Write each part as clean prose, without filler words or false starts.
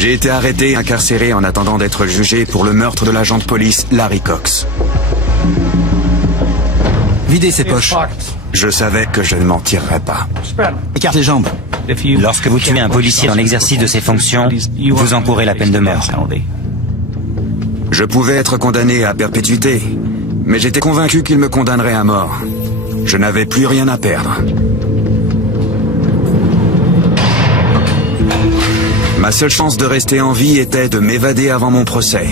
J'ai été arrêté et incarcéré en attendant d'être jugé pour le meurtre de l'agent de police Larry Cox. Videz ses poches. Je savais que je ne m'en tirerais pas. Écarte les jambes. Lorsque vous tuez un policier dans l'exercice de ses fonctions, vous encourez la peine de mort. Je pouvais être condamné à perpétuité, mais j'étais convaincu qu'il me condamnerait à mort. Je n'avais plus rien à perdre. Ma seule chance de rester en vie était de m'évader avant mon procès.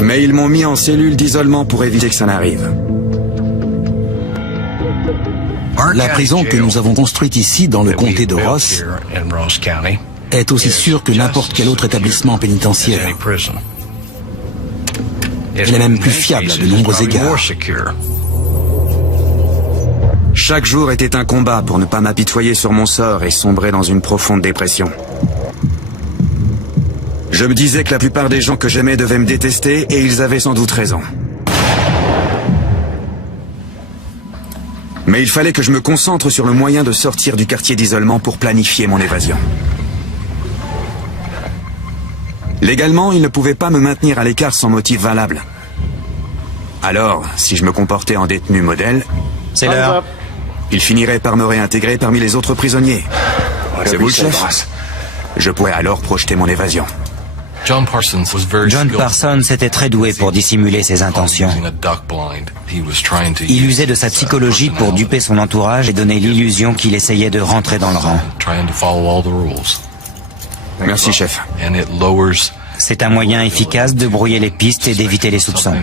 Mais ils m'ont mis en cellule d'isolement pour éviter que ça n'arrive. La prison que nous avons construite ici, dans le comté de Ross, est aussi sûre que n'importe quel autre établissement pénitentiaire. Elle est même plus fiable à de nombreux égards. Chaque jour était un combat pour ne pas m'apitoyer sur mon sort et sombrer dans une profonde dépression. Je me disais que la plupart des gens que j'aimais devaient me détester et ils avaient sans doute raison. Mais il fallait que je me concentre sur le moyen de sortir du quartier d'isolement pour planifier mon évasion. Légalement, ils ne pouvaient pas me maintenir à l'écart sans motif valable. Alors, si je me comportais en détenu modèle, C'est l'heure. ils finiraient par me réintégrer parmi les autres prisonniers. C'est vous le chef? Je pourrais alors projeter mon évasion. John Parsons était très doué pour dissimuler ses intentions. Il usait de sa psychologie pour duper son entourage et donner l'illusion qu'il essayait de rentrer dans le rang. Merci, chef. C'est un moyen efficace de brouiller les pistes et d'éviter les soupçons.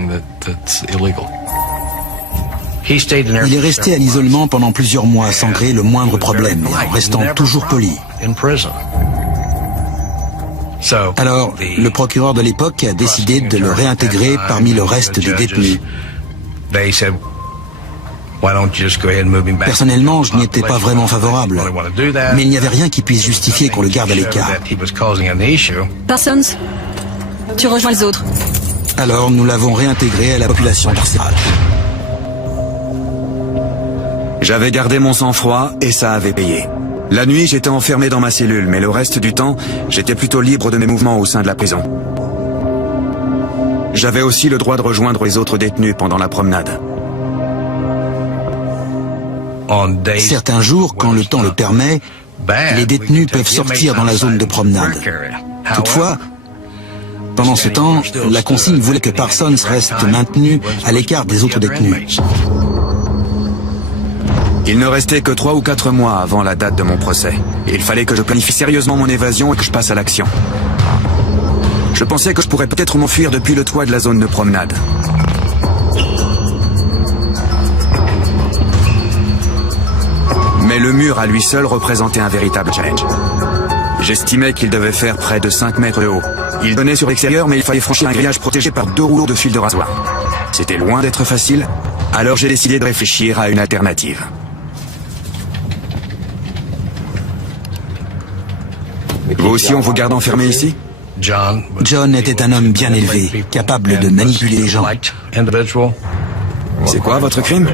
Il est resté à l'isolement pendant plusieurs mois sans créer le moindre problème et en restant toujours poli. Alors, le procureur de l'époque a décidé de le réintégrer parmi le reste des détenus. Personnellement, je n'y étais pas vraiment favorable, mais il n'y avait rien qui puisse justifier qu'on le garde à l'écart. Parsons, tu rejoins les autres. Alors, nous l'avons réintégré à la population carcérale. J'avais gardé mon sang-froid et ça avait payé. La nuit, j'étais enfermé dans ma cellule, mais le reste du temps, j'étais plutôt libre de mes mouvements au sein de la prison. J'avais aussi le droit de rejoindre les autres détenus pendant la promenade. Certains jours, quand le temps le permet, les détenus peuvent sortir dans la zone de promenade. Toutefois, pendant ce temps, la consigne voulait que Parsons reste maintenu à l'écart des autres détenus. Il ne restait que 3 ou 4 mois avant la date de mon procès. Il fallait que je planifie sérieusement mon évasion et que je passe à l'action. Je pensais que je pourrais peut-être m'enfuir depuis le toit de la zone de promenade. Mais le mur à lui seul représentait un véritable challenge. J'estimais qu'il devait faire près de 5 mètres de haut. Il donnait sur l'extérieur, mais il fallait franchir un grillage protégé par 2 rouleaux de fil de rasoir. C'était loin d'être facile, alors j'ai décidé de réfléchir à une alternative. Vous aussi, on vous garde enfermé ici? John était un homme bien élevé, capable de manipuler les gens. C'est quoi votre crime?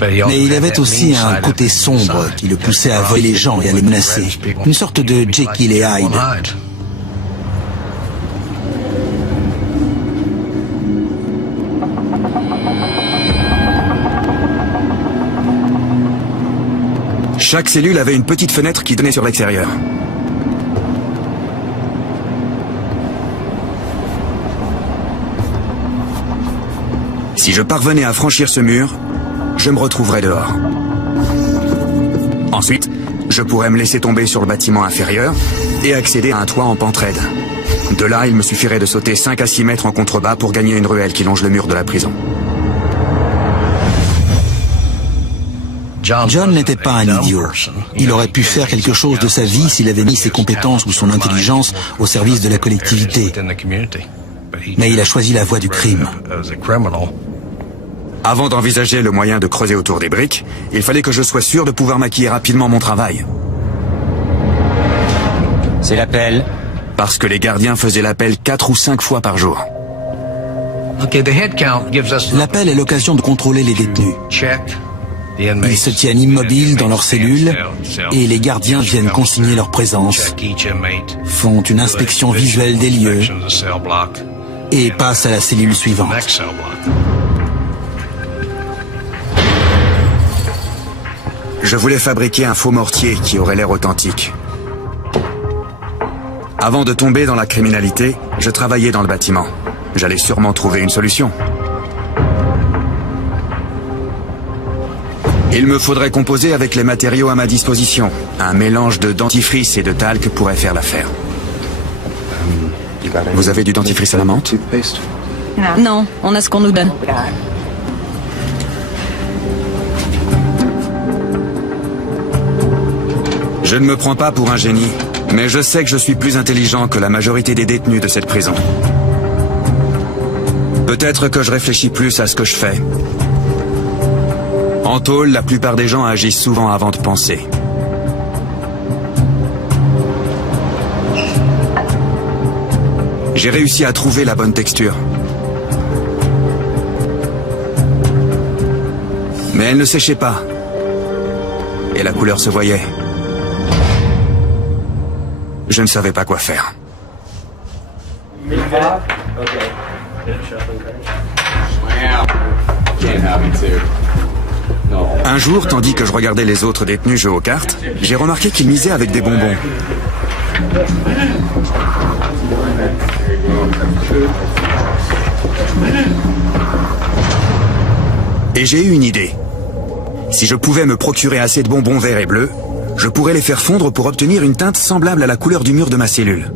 Mais il avait aussi un côté sombre qui le poussait à voler les gens et à les menacer. Une sorte de Jekyll et Hyde. Chaque cellule avait une petite fenêtre qui donnait sur l'extérieur. Si je parvenais à franchir ce mur, je me retrouverais dehors. Ensuite, je pourrais me laisser tomber sur le bâtiment inférieur et accéder à un toit en pente raide. De là, il me suffirait de sauter 5 à 6 mètres en contrebas pour gagner une ruelle qui longe le mur de la prison. John n'était pas un idiot. Il aurait pu faire quelque chose de sa vie s'il avait mis ses compétences ou son intelligence au service de la collectivité. Mais il a choisi la voie du crime. Avant d'envisager le moyen de creuser autour des briques, il fallait que je sois sûr de pouvoir maquiller rapidement mon travail. C'est l'appel. Parce que les gardiens faisaient l'appel 4 ou 5 fois par jour. L'appel est l'occasion de contrôler les détenus. Ils se tiennent immobiles dans leurs cellules et les gardiens viennent consigner leur présence, font une inspection visuelle des lieux et passent à la cellule suivante. Je voulais fabriquer un faux mortier qui aurait l'air authentique. Avant de tomber dans la criminalité, je travaillais dans le bâtiment. J'allais sûrement trouver une solution. Il me faudrait composer avec les matériaux à ma disposition. Un mélange de dentifrice et de talc pourrait faire l'affaire. Vous avez du dentifrice à la menthe? Non, on a ce qu'on nous donne. Je ne me prends pas pour un génie, mais je sais que je suis plus intelligent que la majorité des détenus de cette prison. Peut-être que je réfléchis plus à ce que je fais. En tôle, la plupart des gens agissent souvent avant de penser. J'ai réussi à trouver la bonne texture. Mais elle ne séchait pas. Et la couleur se voyait. Je ne savais pas quoi faire. Un jour, tandis que je regardais les autres détenus jouer aux cartes, j'ai remarqué qu'ils misaient avec des bonbons. Et j'ai eu une idée. Si je pouvais me procurer assez de bonbons verts et bleus, je pourrais les faire fondre pour obtenir une teinte semblable à la couleur du mur de ma cellule.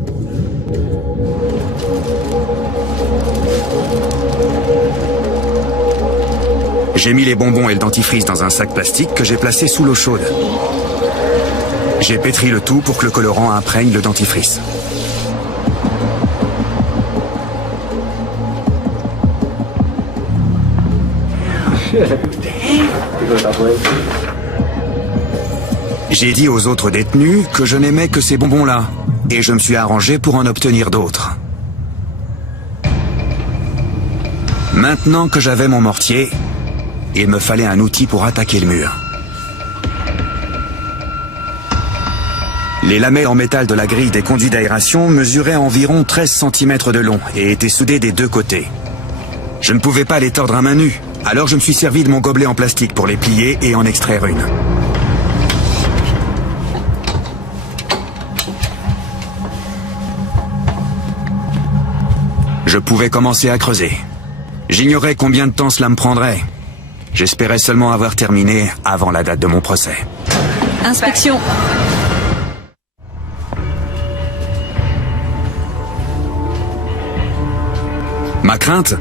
J'ai mis les bonbons et le dentifrice dans un sac plastique que j'ai placé sous l'eau chaude. J'ai pétri le tout pour que le colorant imprègne le dentifrice. J'ai dit aux autres détenus que je n'aimais que ces bonbons-là, et je me suis arrangé pour en obtenir d'autres. Maintenant que j'avais mon mortier, il me fallait un outil pour attaquer le mur. Les lamelles en métal de la grille des conduits d'aération mesuraient environ 13 cm de long et étaient soudées des deux côtés. Je ne pouvais pas les tordre à main nue, alors je me suis servi de mon gobelet en plastique pour les plier et en extraire une. Je pouvais commencer à creuser. J'ignorais combien de temps cela me prendrait. J'espérais seulement avoir terminé avant la date de mon procès. Inspection. Ma crainte,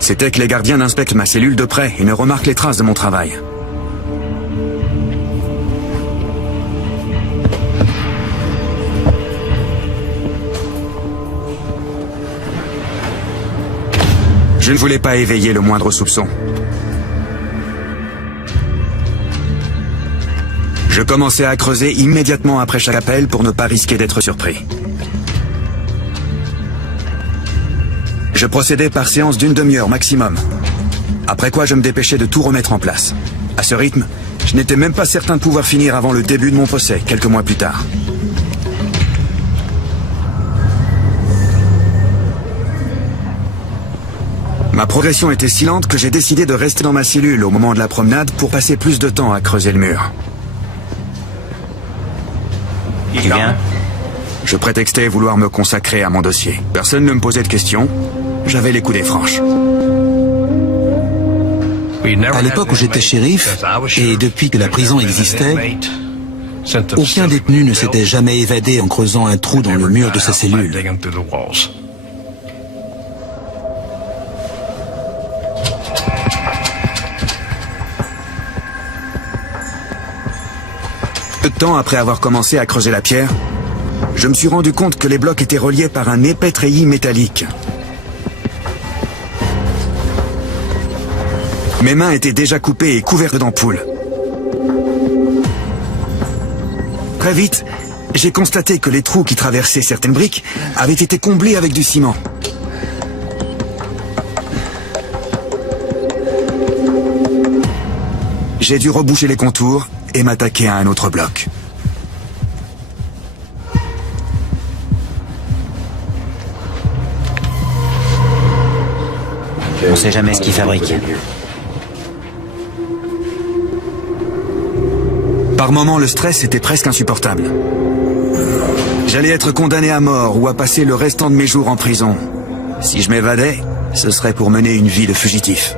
c'était que les gardiens inspectent ma cellule de près et ne remarquent les traces de mon travail. Je ne voulais pas éveiller le moindre soupçon. Je commençais à creuser immédiatement après chaque appel pour ne pas risquer d'être surpris. Je procédais par séance d'une demi-heure maximum. Après quoi, je me dépêchais de tout remettre en place. À ce rythme, je n'étais même pas certain de pouvoir finir avant le début de mon procès, quelques mois plus tard. Ma progression était si lente que j'ai décidé de rester dans ma cellule au moment de la promenade pour passer plus de temps à creuser le mur. Tu viens? Je prétextais vouloir me consacrer à mon dossier. Personne ne me posait de questions. J'avais les coudées franches. À l'époque où j'étais shérif, et depuis que la prison existait, aucun détenu ne s'était jamais évadé en creusant un trou dans le mur de sa cellule. Peu de temps après avoir commencé à creuser la pierre, je me suis rendu compte que les blocs étaient reliés par un épais treillis métallique. Mes mains étaient déjà coupées et couvertes d'ampoules. Très vite, j'ai constaté que les trous qui traversaient certaines briques avaient été comblés avec du ciment. J'ai dû reboucher les contours et m'attaquer à un autre bloc. On sait jamais ce qu'ils fabriquent. Par moments, le stress était presque insupportable. J'allais être condamné à mort ou à passer le restant de mes jours en prison. Si je m'évadais, ce serait pour mener une vie de fugitif.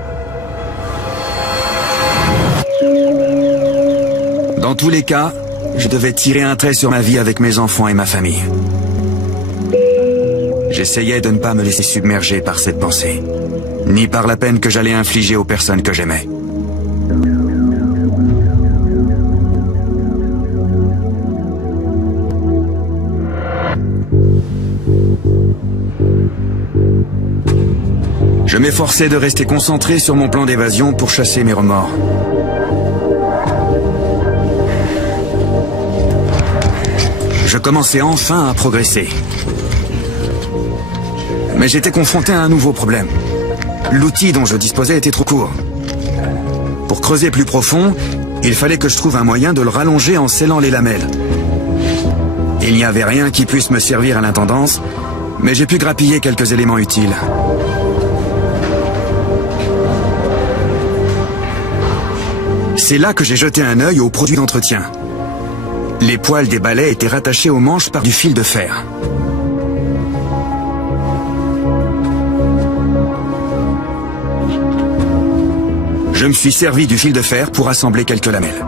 Dans tous les cas, je devais tirer un trait sur ma vie avec mes enfants et ma famille. J'essayais de ne pas me laisser submerger par cette pensée, ni par la peine que j'allais infliger aux personnes que j'aimais. Je m'efforçais de rester concentré sur mon plan d'évasion pour chasser mes remords. Je commençais enfin à progresser. Mais j'étais confronté à un nouveau problème. L'outil dont je disposais était trop court. Pour creuser plus profond, il fallait que je trouve un moyen de le rallonger en scellant les lamelles. Il n'y avait rien qui puisse me servir à l'intendance, mais j'ai pu grappiller quelques éléments utiles. C'est là que j'ai jeté un œil aux produits d'entretien. Les poils des balais étaient rattachés aux manches par du fil de fer. Je me suis servi du fil de fer pour assembler quelques lamelles.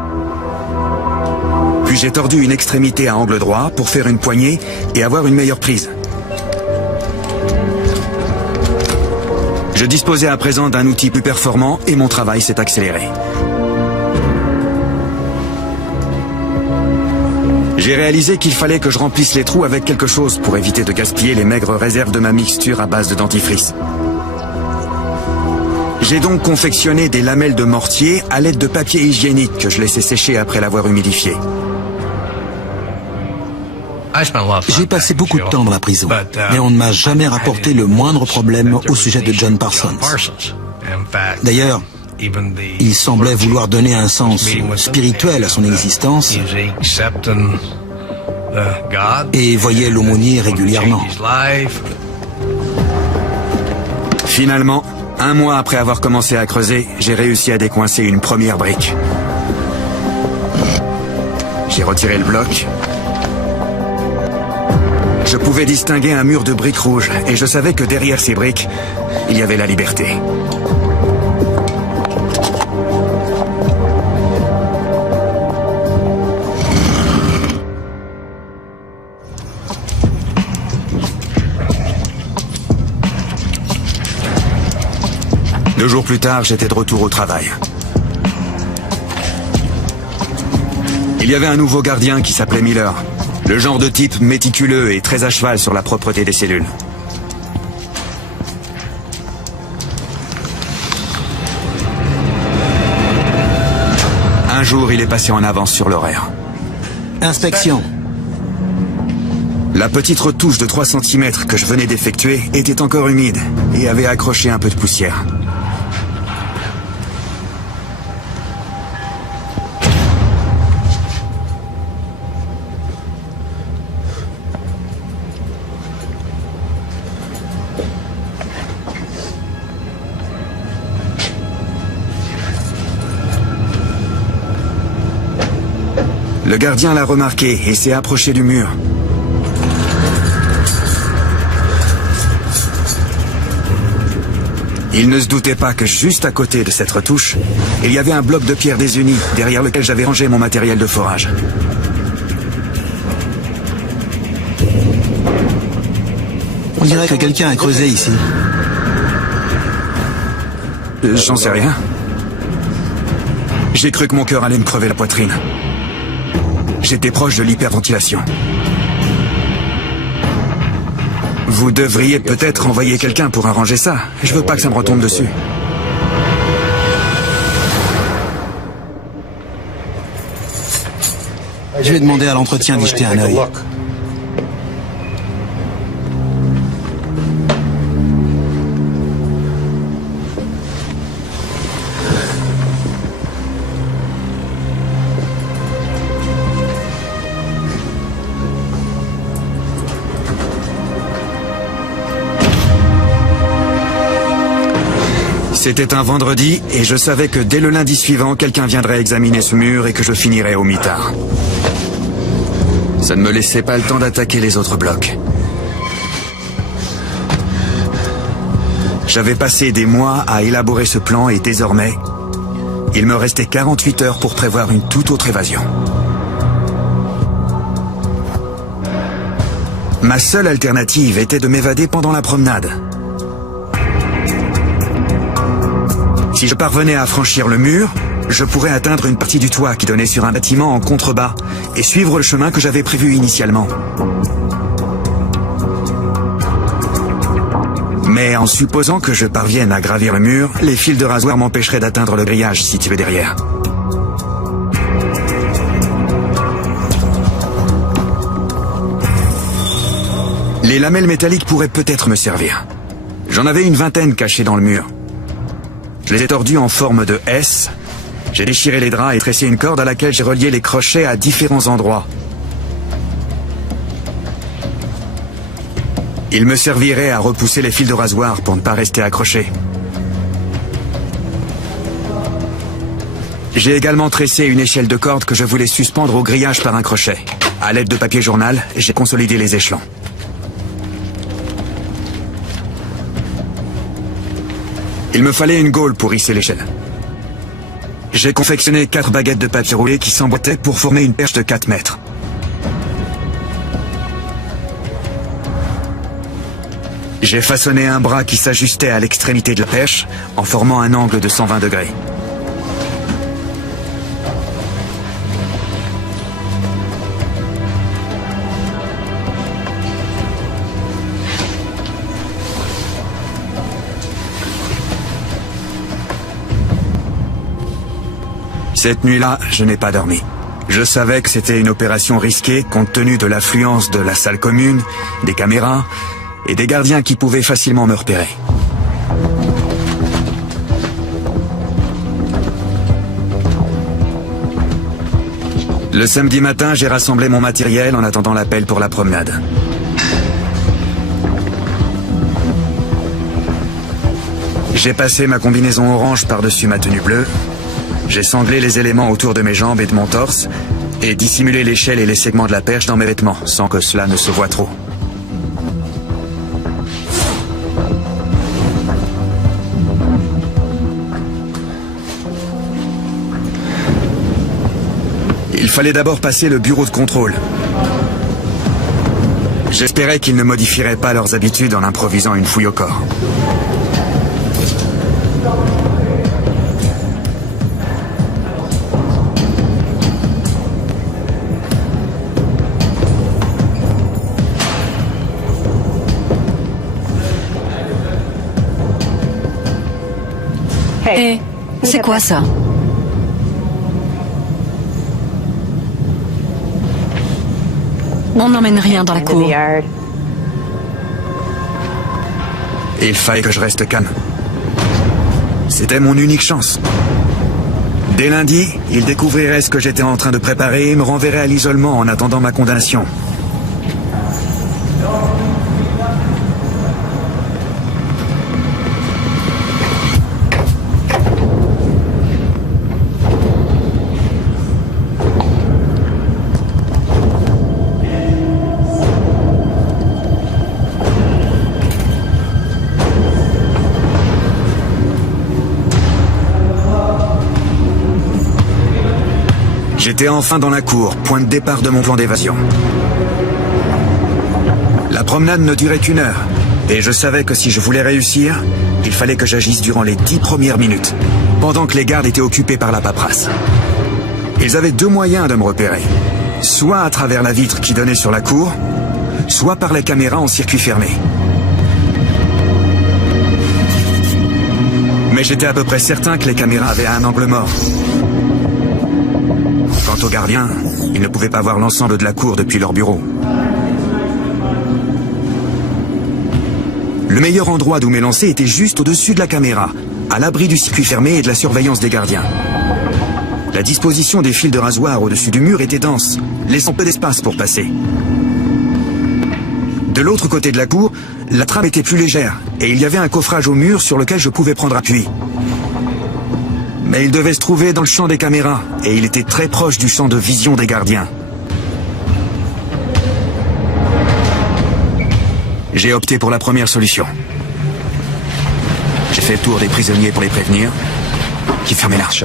Puis j'ai tordu une extrémité à angle droit pour faire une poignée et avoir une meilleure prise. Je disposais à présent d'un outil plus performant et mon travail s'est accéléré. J'ai réalisé qu'il fallait que je remplisse les trous avec quelque chose pour éviter de gaspiller les maigres réserves de ma mixture à base de dentifrice. J'ai donc confectionné des lamelles de mortier à l'aide de papier hygiénique que je laissais sécher après l'avoir humidifié. J'ai passé beaucoup de temps dans la prison, mais on ne m'a jamais rapporté le moindre problème au sujet de John Parsons. D'ailleurs, il semblait vouloir donner un sens spirituel à son existence et voyait l'aumônier régulièrement. Finalement, un mois après avoir commencé à creuser, j'ai réussi à décoincer une première brique. J'ai retiré le bloc. Je pouvais distinguer un mur de briques rouges et je savais que derrière ces briques, il y avait la liberté. Deux jours plus tard, j'étais de retour au travail. Il y avait un nouveau gardien qui s'appelait Miller. Le genre de type méticuleux et très à cheval sur la propreté des cellules. Un jour, il est passé en avance sur l'horaire. Inspection. La petite retouche de 3 cm que je venais d'effectuer était encore humide et avait accroché un peu de poussière. Le gardien l'a remarqué et s'est approché du mur. Il ne se doutait pas que juste à côté de cette retouche, il y avait un bloc de pierre désuni derrière lequel j'avais rangé mon matériel de forage. On dirait que quelqu'un a creusé ici. J'en sais rien. J'ai cru que mon cœur allait me crever la poitrine. J'étais proche de l'hyperventilation. Vous devriez peut-être envoyer quelqu'un pour arranger ça. Je veux pas que ça me retombe dessus. Je vais demander à l'entretien d'y jeter un œil. C'était un vendredi et je savais que dès le lundi suivant, quelqu'un viendrait examiner ce mur et que je finirais au mitard. Ça ne me laissait pas le temps d'attaquer les autres blocs. J'avais passé des mois à élaborer ce plan et désormais, il me restait 48 heures pour prévoir une toute autre évasion. Ma seule alternative était de m'évader pendant la promenade. Si je parvenais à franchir le mur, je pourrais atteindre une partie du toit qui donnait sur un bâtiment en contrebas et suivre le chemin que j'avais prévu initialement. Mais en supposant que je parvienne à gravir le mur, les fils de rasoir m'empêcheraient d'atteindre le grillage situé derrière. Les lamelles métalliques pourraient peut-être me servir. J'en avais une vingtaine cachées dans le mur. Je les ai tordues en forme de S. J'ai déchiré les draps et tressé une corde à laquelle j'ai relié les crochets à différents endroits. Il me servirait à repousser les fils de rasoir pour ne pas rester accrochés. J'ai également tressé une échelle de corde que je voulais suspendre au grillage par un crochet. À l'aide de papier journal, j'ai consolidé les échelons. Il me fallait une gaule pour hisser l'échelle. J'ai confectionné 4 baguettes de papier roulé qui s'emboîtaient pour former une perche de 4 mètres. J'ai façonné un bras qui s'ajustait à l'extrémité de la perche en formant un angle de 120 degrés. Cette nuit-là, je n'ai pas dormi. Je savais que c'était une opération risquée compte tenu de l'affluence de la salle commune, des caméras et des gardiens qui pouvaient facilement me repérer. Le samedi matin, j'ai rassemblé mon matériel en attendant l'appel pour la promenade. J'ai passé ma combinaison orange par-dessus ma tenue bleue. J'ai sanglé les éléments autour de mes jambes et de mon torse et dissimulé l'échelle et les segments de la perche dans mes vêtements sans que cela ne se voie trop. Il fallait d'abord passer le bureau de contrôle. J'espérais qu'ils ne modifieraient pas leurs habitudes en improvisant une fouille au corps. Hé, c'est quoi ça? On n'emmène rien dans la cour. Il fallait que je reste calme. C'était mon unique chance. Dès lundi, ils découvriraient ce que j'étais en train de préparer et me renverraient à l'isolement en attendant ma condamnation. J'étais enfin dans la cour, point de départ de mon plan d'évasion. La promenade ne durait qu'1 heure, et je savais que si je voulais réussir, il fallait que j'agisse durant les 10 premières minutes, pendant que les gardes étaient occupés par la paperasse. Ils avaient 2 moyens de me repérer, soit à travers la vitre qui donnait sur la cour, soit par les caméras en circuit fermé. Mais j'étais à peu près certain que les caméras avaient un angle mort. Quant aux gardiens, ils ne pouvaient pas voir l'ensemble de la cour depuis leur bureau. Le meilleur endroit d'où m'élancer était juste au-dessus de la caméra, à l'abri du circuit fermé et de la surveillance des gardiens. La disposition des fils de rasoir au-dessus du mur était dense, laissant peu d'espace pour passer. De l'autre côté de la cour, la trame était plus légère et il y avait un coffrage au mur sur lequel je pouvais prendre appui. Mais il devait se trouver dans le champ des caméras, et il était très proche du champ de vision des gardiens. J'ai opté pour la première solution. J'ai fait le tour des prisonniers pour les prévenir, qui fermaient l'arche,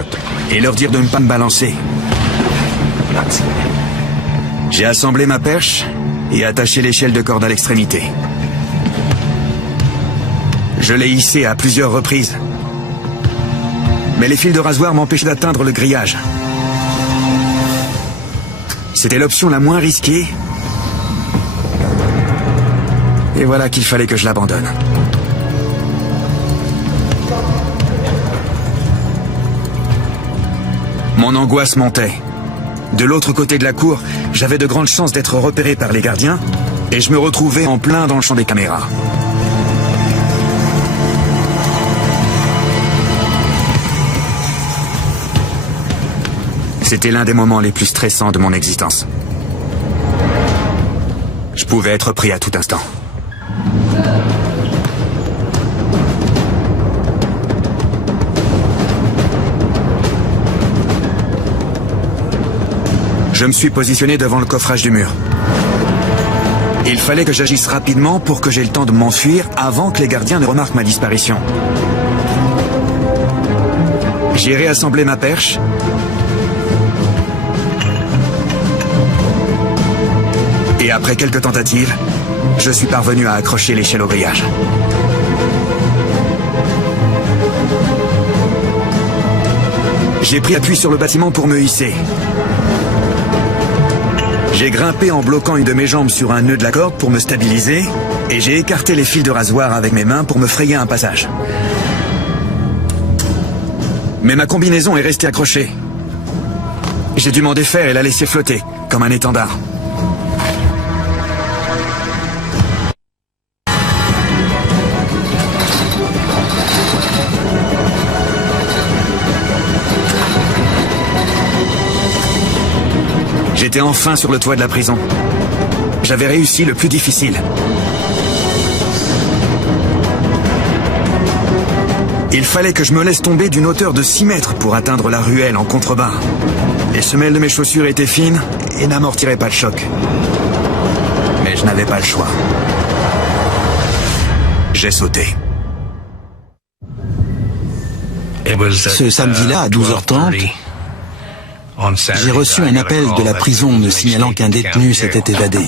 et leur dire de ne pas me balancer. J'ai assemblé ma perche et attaché l'échelle de corde à l'extrémité. Je l'ai hissée à plusieurs reprises. Mais les fils de rasoir m'empêchaient d'atteindre le grillage. C'était l'option la moins risquée. Et voilà qu'il fallait que je l'abandonne. Mon angoisse montait. De l'autre côté de la cour, j'avais de grandes chances d'être repéré par les gardiens, et je me retrouvais en plein dans le champ des caméras. C'était l'un des moments les plus stressants de mon existence. Je pouvais être pris à tout instant. Je me suis positionné devant le coffrage du mur. Il fallait que j'agisse rapidement pour que j'aie le temps de m'enfuir avant que les gardiens ne remarquent ma disparition. J'ai réassemblé ma perche. Et après quelques tentatives, je suis parvenu à accrocher l'échelle au grillage. J'ai pris appui sur le bâtiment pour me hisser. J'ai grimpé en bloquant une de mes jambes sur un nœud de la corde pour me stabiliser, et j'ai écarté les fils de rasoir avec mes mains pour me frayer un passage. Mais ma combinaison est restée accrochée. J'ai dû m'en défaire et la laisser flotter, comme un étendard. J'étais enfin sur le toit de la prison. J'avais réussi le plus difficile. Il fallait que je me laisse tomber d'une hauteur de 6 mètres pour atteindre la ruelle en contrebas. Les semelles de mes chaussures étaient fines et n'amortiraient pas le choc. Mais je n'avais pas le choix. J'ai sauté. Ce samedi-là, à 12h30, j'ai reçu un appel de la prison me signalant qu'un détenu s'était évadé.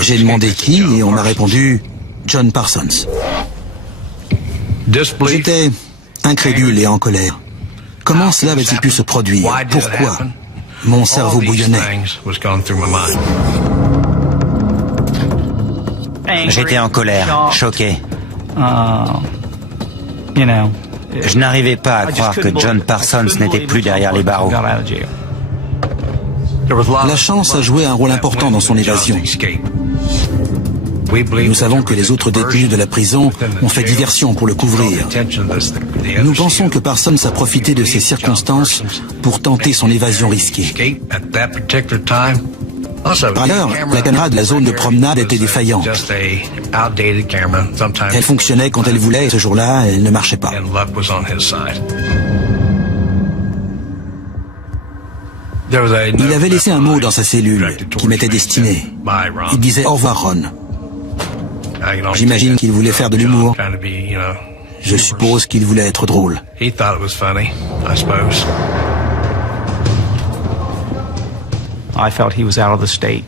J'ai demandé qui et on m'a répondu John Parsons. J'étais incrédule et en colère. Comment cela avait-il pu se produire? Pourquoi? Mon cerveau bouillonnait. J'étais en colère, choqué. Je n'arrivais pas à croire que John Parsons n'était plus derrière les barreaux. La chance a joué un rôle important dans son évasion. Nous savons que les autres détenus de la prison ont fait diversion pour le couvrir. Nous pensons que Parsons a profité de ces circonstances pour tenter son évasion risquée. Par ailleurs, la caméra de la zone de promenade était défaillante. Elle fonctionnait quand elle voulait et ce jour-là, elle ne marchait pas. Il avait laissé un mot dans sa cellule qui m'était destiné. Il disait « Au revoir, Ron ». J'imagine qu'il voulait faire de l'humour. Je suppose qu'il voulait être drôle.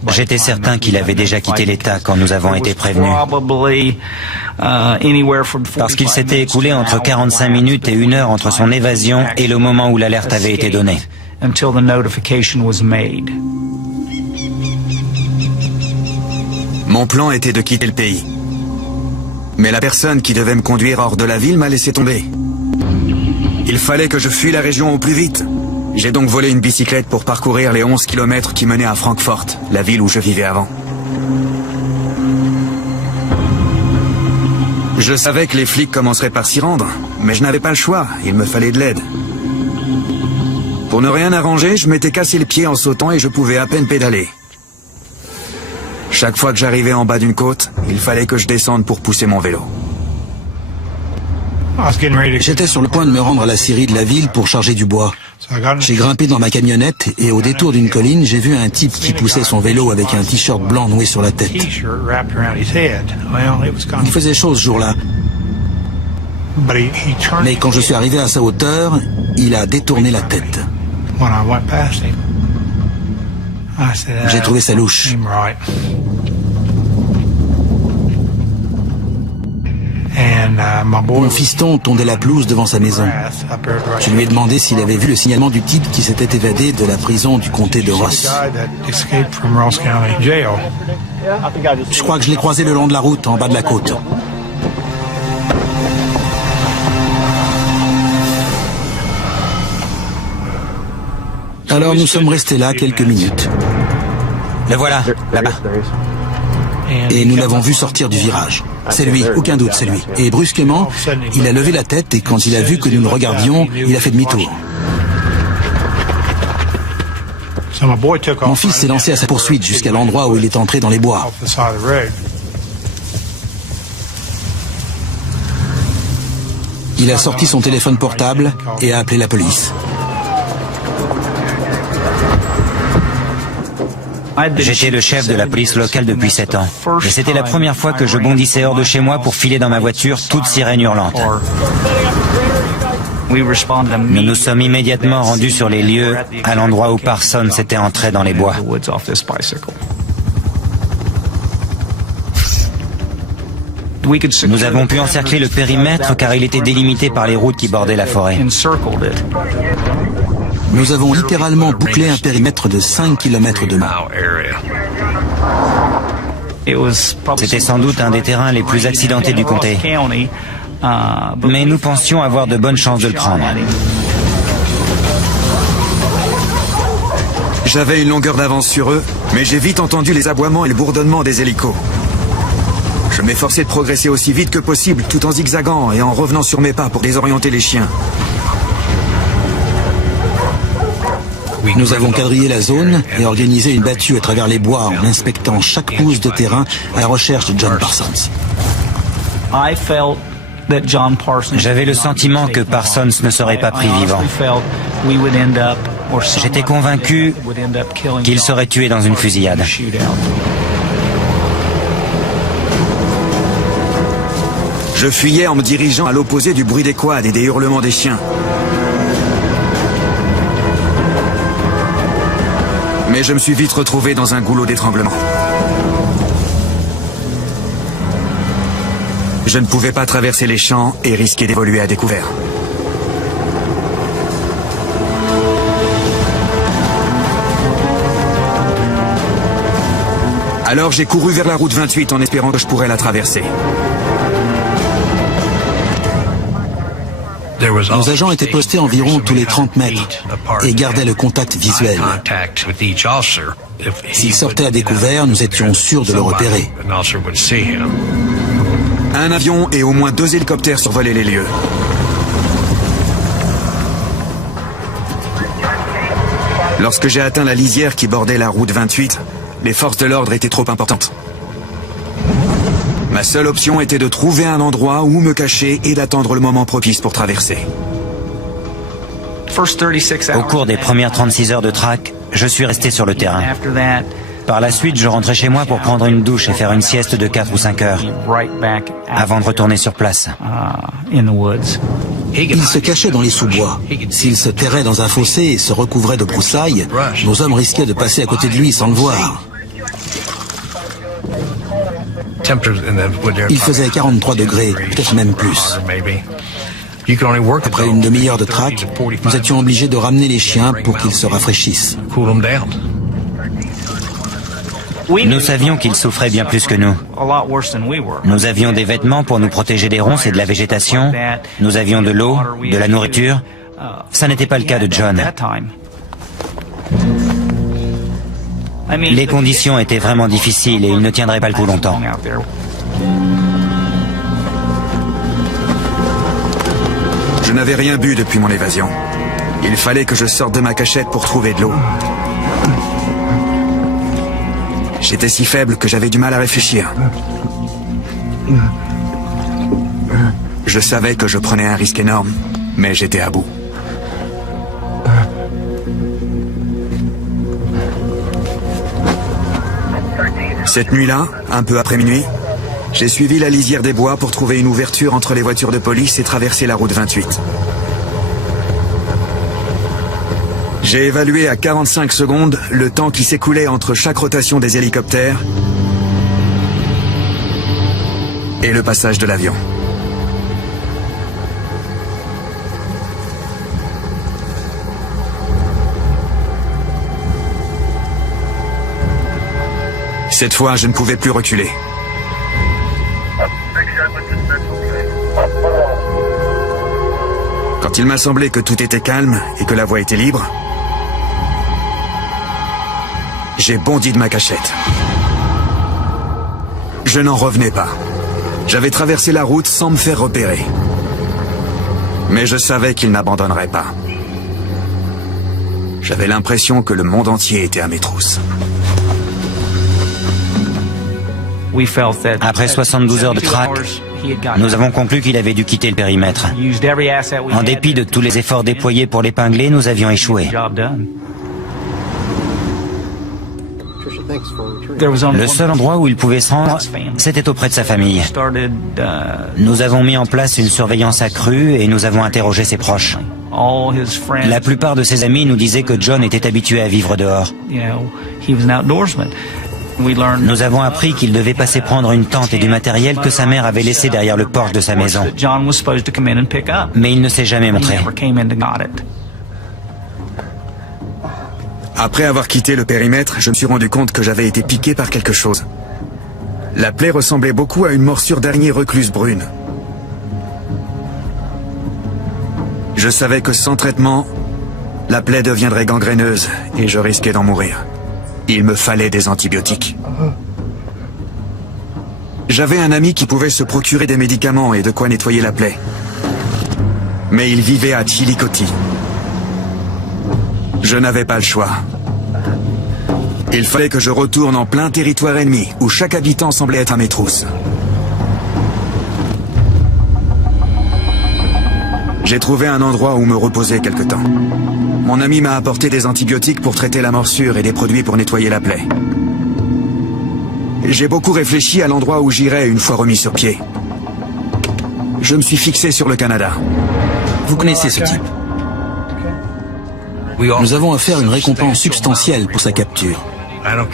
J'étais certain qu'il avait déjà quitté l'État quand nous avons été prévenus. Parce qu'il s'était écoulé entre 45 minutes et 1 heure entre son évasion et le moment où l'alerte avait été donnée. Mon plan était de quitter le pays. Mais la personne qui devait me conduire hors de la ville m'a laissé tomber. Il fallait que je fuie la région au plus vite. J'ai donc volé une bicyclette pour parcourir les 11 kilomètres qui menaient à Francfort, la ville où je vivais avant. Je savais que les flics commenceraient par s'y rendre, mais je n'avais pas le choix, il me fallait de l'aide. Pour ne rien arranger, je m'étais cassé le pied en sautant et je pouvais à peine pédaler. Chaque fois que j'arrivais en bas d'une côte, il fallait que je descende pour pousser mon vélo. J'étais sur le point de me rendre à la scierie de la ville pour charger du bois. J'ai grimpé dans ma camionnette et au détour d'une colline, j'ai vu un type qui poussait son vélo avec un t-shirt blanc noué sur la tête. Il faisait chaud ce jour-là. Mais quand je suis arrivé à sa hauteur, il a détourné la tête. J'ai trouvé ça louche. Mon fiston tondait la pelouse devant sa maison. Je lui ai demandé s'il avait vu le signalement du type qui s'était évadé de la prison du comté de Ross. Je crois que je l'ai croisé le long de la route, en bas de la côte. Alors nous sommes restés là quelques minutes. Le voilà, là-bas. Et nous l'avons vu sortir du virage. C'est lui, aucun doute, c'est lui. Et brusquement, il a levé la tête et quand il a vu que nous le regardions, il a fait demi-tour. Mon fils s'est lancé à sa poursuite jusqu'à l'endroit où il est entré dans les bois. Il a sorti son téléphone portable et a appelé la police. J'étais le chef de la police locale depuis 7 ans. Et c'était la première fois que je bondissais hors de chez moi pour filer dans ma voiture, toute sirène hurlante. Nous nous sommes immédiatement rendus sur les lieux, à l'endroit où Parsons s'était entré dans les bois. Nous avons pu encercler le périmètre car il était délimité par les routes qui bordaient la forêt. Nous avons littéralement bouclé un périmètre de 5 km de long. C'était sans doute un des terrains les plus accidentés du comté. Mais nous pensions avoir de bonnes chances de le prendre. J'avais une longueur d'avance sur eux, mais j'ai vite entendu les aboiements et le bourdonnement des hélicos. Je m'efforçais de progresser aussi vite que possible, tout en zigzagant et en revenant sur mes pas pour désorienter les chiens. Nous avons quadrillé la zone et organisé une battue à travers les bois en inspectant chaque pouce de terrain à la recherche de John Parsons. J'avais le sentiment que Parsons ne serait pas pris vivant. J'étais convaincu qu'il serait tué dans une fusillade. Je fuyais en me dirigeant à l'opposé du bruit des quads et des hurlements des chiens. Mais je me suis vite retrouvé dans un goulot d'étranglement. Je ne pouvais pas traverser les champs et risquer d'évoluer à découvert. Alors j'ai couru vers la route 28 en espérant que je pourrais la traverser. Nos agents étaient postés environ tous les 30 mètres et gardaient le contact visuel. S'il sortait à découvert, nous étions sûrs de le repérer. Un avion et au moins 2 hélicoptères survolaient les lieux. Lorsque j'ai atteint la lisière qui bordait la route 28, les forces de l'ordre étaient trop importantes. Ma seule option était de trouver un endroit où me cacher et d'attendre le moment propice pour traverser. Au cours des premières 36 heures de traque, je suis resté sur le terrain. Par la suite, je rentrais chez moi pour prendre une douche et faire une sieste de 4 ou 5 heures, avant de retourner sur place. Il se cachait dans les sous-bois. S'il se terrait dans un fossé et se recouvrait de broussailles, nos hommes risquaient de passer à côté de lui sans le voir. Il faisait 43 degrés, peut-être même plus. Après une demi-heure de traque, nous étions obligés de ramener les chiens pour qu'ils se rafraîchissent. Nous savions qu'ils souffraient bien plus que nous. Nous avions des vêtements pour nous protéger des ronces et de la végétation. Nous avions de l'eau, de la nourriture. Ça n'était pas le cas de John. Les conditions étaient vraiment difficiles et il ne tiendrait pas le coup longtemps. Je n'avais rien bu depuis mon évasion. Il fallait que je sorte de ma cachette pour trouver de l'eau. J'étais si faible que j'avais du mal à réfléchir. Je savais que je prenais un risque énorme, mais j'étais à bout. Cette nuit-là, un peu après minuit, j'ai suivi la lisière des bois pour trouver une ouverture entre les voitures de police et traverser la route 28. J'ai évalué à 45 secondes le temps qui s'écoulait entre chaque rotation des hélicoptères et le passage de l'avion. Cette fois, je ne pouvais plus reculer. Quand il m'a semblé que tout était calme et que la voie était libre, j'ai bondi de ma cachette. Je n'en revenais pas. J'avais traversé la route sans me faire repérer. Mais je savais qu'il n'abandonnerait pas. J'avais l'impression que le monde entier était à mes trousses. Après 72 heures de traque, nous avons conclu qu'il avait dû quitter le périmètre. En dépit de tous les efforts déployés pour l'épingler, nous avions échoué. Le seul endroit où il pouvait se rendre, c'était auprès de sa famille. Nous avons mis en place une surveillance accrue et nous avons interrogé ses proches. La plupart de ses amis nous disaient que John était habitué à vivre dehors. Nous avons appris qu'il devait passer prendre une tente et du matériel que sa mère avait laissé derrière le porche de sa maison. Mais il ne s'est jamais montré. Après avoir quitté le périmètre, je me suis rendu compte que j'avais été piqué par quelque chose. La plaie ressemblait beaucoup à une morsure d'araignée recluse brune. Je savais que sans traitement, la plaie deviendrait gangréneuse et je risquais d'en mourir. Il me fallait des antibiotiques. J'avais un ami qui pouvait se procurer des médicaments et de quoi nettoyer la plaie. Mais il vivait à Chillicothe. Je n'avais pas le choix. Il fallait que je retourne en plein territoire ennemi, où chaque habitant semblait être à mes trousses. J'ai trouvé un endroit où me reposer quelque temps. Mon ami m'a apporté des antibiotiques pour traiter la morsure et des produits pour nettoyer la plaie. J'ai beaucoup réfléchi à l'endroit où j'irais une fois remis sur pied. Je me suis fixé sur le Canada. Vous connaissez ce type. Nous avons offert une récompense substantielle pour sa capture.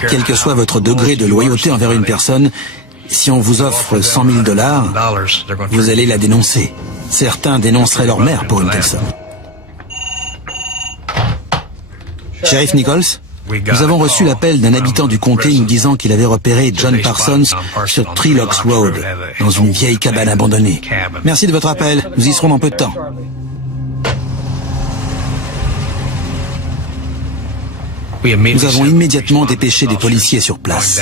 Quel que soit votre degré de loyauté envers une personne, si on vous offre 100 000 $, vous allez la dénoncer. Certains dénonceraient leur mère pour une telle somme. Sheriff Nichols, nous avons reçu l'appel d'un habitant du comté nous disant qu'il avait repéré John Parsons sur Three Locks Road, dans une vieille cabane abandonnée. Merci de votre appel, nous y serons dans peu de temps. Nous avons immédiatement dépêché des policiers sur place.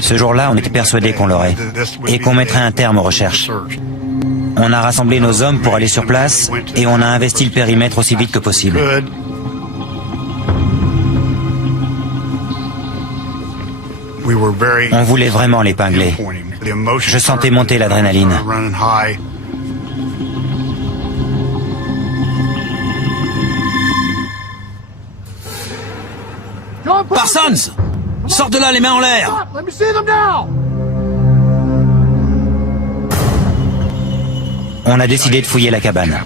Ce jour-là, on était persuadés qu'on l'aurait et qu'on mettrait un terme aux recherches. On a rassemblé nos hommes pour aller sur place et on a investi le périmètre aussi vite que possible. On voulait vraiment l'épingler. Je sentais monter l'adrénaline. Parsons! Sors de là, les mains en l'air! On a décidé de fouiller la cabane.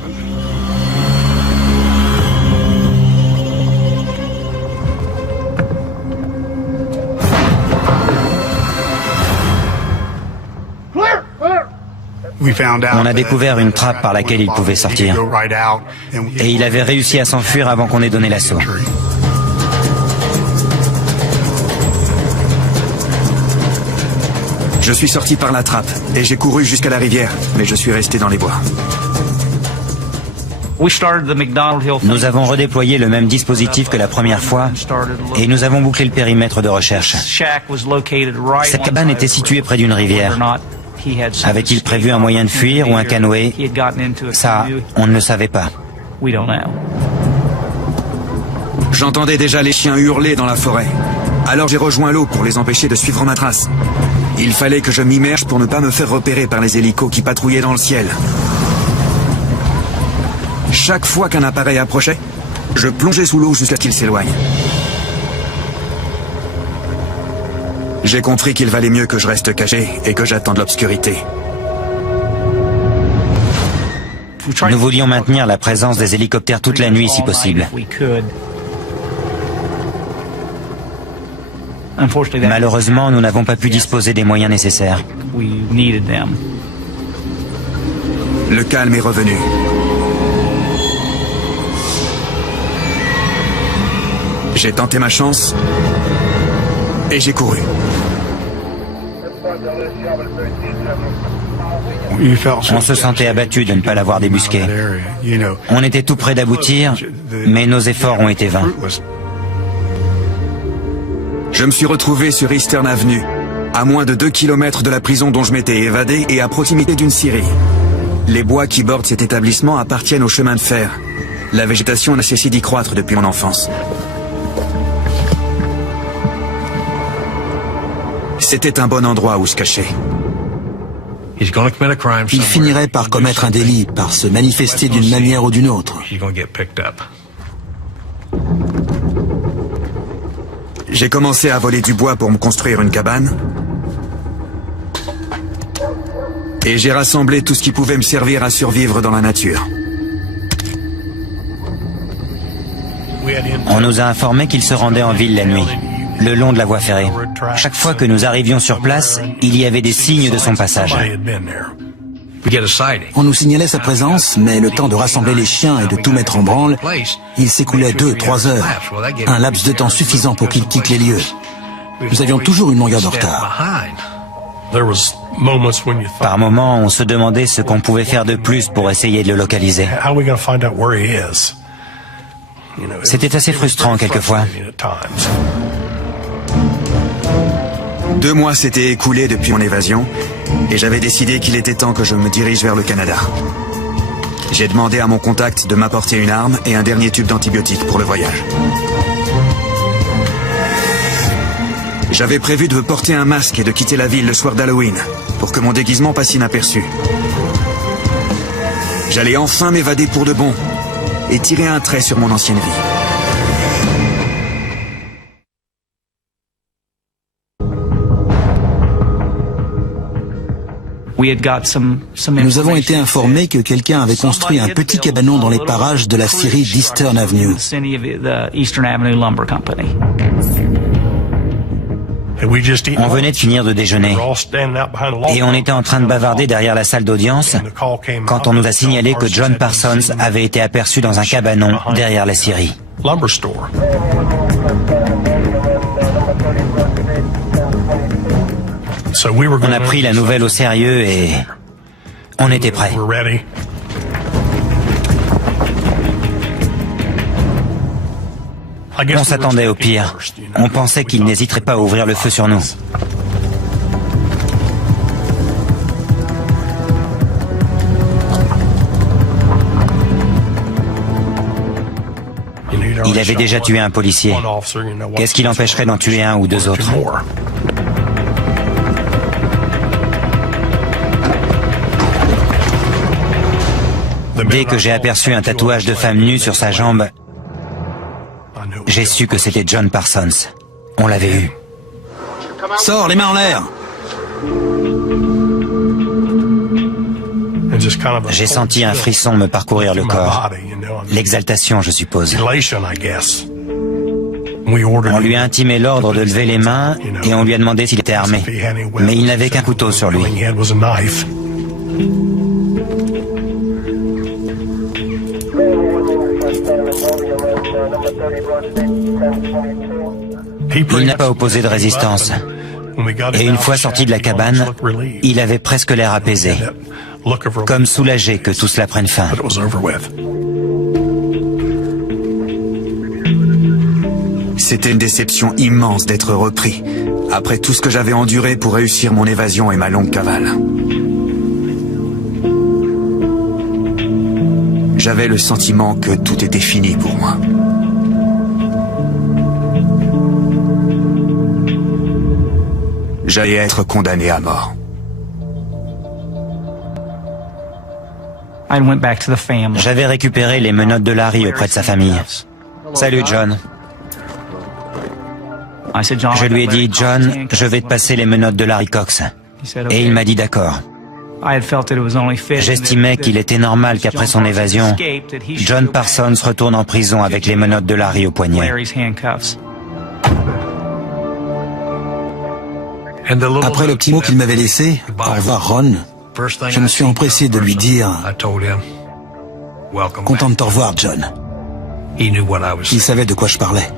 On a découvert une trappe par laquelle il pouvait sortir. Et il avait réussi à s'enfuir avant qu'on ait donné l'assaut. Je suis sorti par la trappe et j'ai couru jusqu'à la rivière, mais je suis resté dans les bois. Nous avons redéployé le même dispositif que la première fois et nous avons bouclé le périmètre de recherche. Cette cabane était située près d'une rivière. Avait-il prévu un moyen de fuir ou un canoë? Ça, on ne le savait pas. J'entendais déjà les chiens hurler dans la forêt. Alors j'ai rejoint l'eau pour les empêcher de suivre ma trace. Il fallait que je m'immerge pour ne pas me faire repérer par les hélicos qui patrouillaient dans le ciel. Chaque fois qu'un appareil approchait, je plongeais sous l'eau jusqu'à ce qu'il s'éloigne. J'ai compris qu'il valait mieux que je reste caché et que j'attende l'obscurité. Nous voulions maintenir la présence des hélicoptères toute la nuit si possible. Malheureusement, nous n'avons pas pu disposer des moyens nécessaires. Le calme est revenu. J'ai tenté ma chance et j'ai couru. On se sentait abattu de ne pas l'avoir débusqué. On était tout près d'aboutir, mais nos efforts ont été vains. Je me suis retrouvé sur Eastern Avenue, à moins de 2 kilomètres de la prison dont je m'étais évadé et à proximité d'une scierie. Les bois qui bordent cet établissement appartiennent au chemin de fer. La végétation n'a cessé d'y croître depuis mon enfance. C'était un bon endroit où se cacher. Il finirait par commettre un délit, par se manifester d'une manière ou d'une autre. J'ai commencé à voler du bois pour me construire une cabane. Et j'ai rassemblé tout ce qui pouvait me servir à survivre dans la nature. On nous a informé qu'il se rendait en ville la nuit, le long de la voie ferrée. Chaque fois que nous arrivions sur place, il y avait des signes de son passage. On nous signalait sa présence, mais le temps de rassembler les chiens et de tout mettre en branle, il s'écoulait 2-3 heures, un laps de temps suffisant pour qu'il quitte les lieux. Nous avions toujours une longueur de retard. Par moments, on se demandait ce qu'on pouvait faire de plus pour essayer de le localiser. C'était assez frustrant quelquefois. 2 mois s'étaient écoulés depuis mon évasion et j'avais décidé qu'il était temps que je me dirige vers le Canada. J'ai demandé à mon contact de m'apporter une arme et un dernier tube d'antibiotiques pour le voyage. J'avais prévu de porter un masque et de quitter la ville le soir d'Halloween pour que mon déguisement passe inaperçu. J'allais enfin m'évader pour de bon et tirer un trait sur mon ancienne vie. Nous avons été informés que quelqu'un avait construit un petit cabanon dans les parages de la scierie d'Eastern Avenue. On venait de finir de déjeuner et on était en train de bavarder derrière la salle d'audience quand on nous a signalé que John Parsons avait été aperçu dans un cabanon derrière la scierie. On a pris la nouvelle au sérieux et on était prêts. On s'attendait au pire. On pensait qu'il n'hésiterait pas à ouvrir le feu sur nous. Il avait déjà tué un policier. Qu'est-ce qui l'empêcherait d'en tuer un ou 2 autres? Dès que j'ai aperçu un tatouage de femme nue sur sa jambe, j'ai su que c'était John Parsons. On l'avait eu. Sors, les mains en l'air! J'ai senti un frisson me parcourir le corps. L'exaltation, je suppose. On lui a intimé l'ordre de lever les mains et on lui a demandé s'il était armé. Mais il n'avait qu'un couteau sur lui. Il n'a pas opposé de résistance. Et une fois sorti de la cabane, il avait presque l'air apaisé, comme soulagé que tout cela prenne fin. C'était une déception immense d'être repris, après tout ce que j'avais enduré pour réussir mon évasion et ma longue cavale. J'avais le sentiment que tout était fini pour moi. j'allais être condamné à mort. J'avais récupéré les menottes de Larry auprès de sa famille. Salut John. Je lui ai dit, John, je vais te passer les menottes de Larry Cox. Et il m'a dit d'accord. J'estimais qu'il était normal qu'après son évasion, John Parsons retourne en prison avec les menottes de Larry au poignet. Après le petit mot qu'il m'avait laissé, au revoir Ron, je me suis empressé de lui dire « Content de te revoir, John ». Il savait de quoi je parlais.